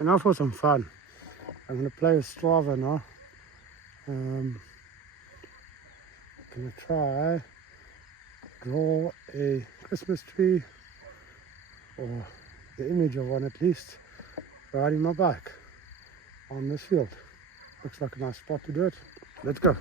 And now for some fun. I'm going to play with Strava now. I'm going to try draw a Christmas tree, or the image of one at least, riding my bike on this field. Looks like a nice spot to do it. Let's go.